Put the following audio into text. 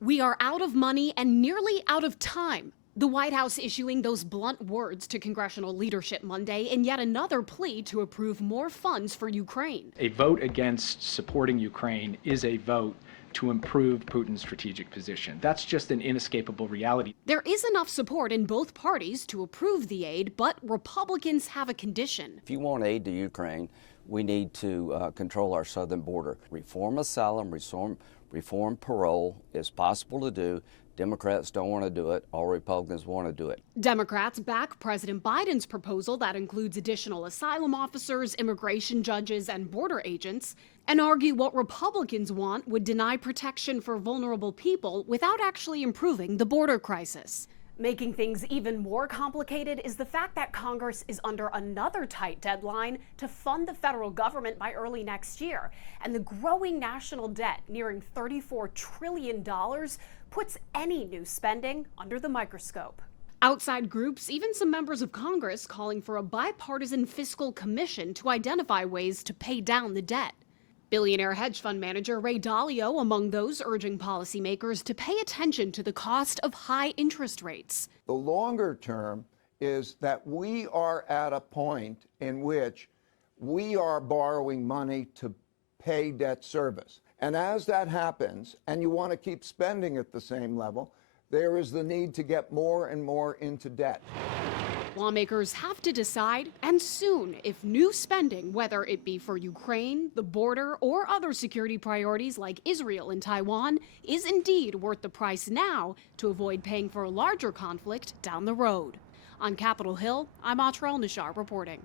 We are out of money and nearly out of time. The White House issuing those blunt words to congressional leadership Monday in yet another plea to approve more funds for Ukraine. A vote against supporting Ukraine is a vote to improve Putin's strategic position. That's just an inescapable reality. There is enough support in both parties to approve the aid, but Republicans have a condition. If you want aid to Ukraine, we need to control our southern border. Reform asylum, reform parole is possible to do. Democrats don't want to do it. All Republicans want to do it. Democrats back President Biden's proposal that includes additional asylum officers, immigration judges, and border agents, and argue what Republicans want would deny protection for vulnerable people without actually improving the border crisis. Making things even more complicated is the fact that Congress is under another tight deadline to fund the federal government by early next year. And the growing national debt, nearing $34 trillion, puts any new spending under the microscope. Outside groups, even some members of Congress, calling for a bipartisan fiscal commission to identify ways to pay down the debt. Billionaire hedge fund manager Ray Dalio among those urging policymakers to pay attention to the cost of high interest rates. The longer term is that we are at a point in which we are borrowing money to pay debt service. And as that happens, and you want to keep spending at the same level, there is the need to get more and more into debt. Lawmakers have to decide, and soon, if new spending, whether it be for Ukraine, the border, or other security priorities like Israel and Taiwan, is indeed worth the price now to avoid paying for a larger conflict down the road. On Capitol Hill, I'm Atrell Nishar reporting.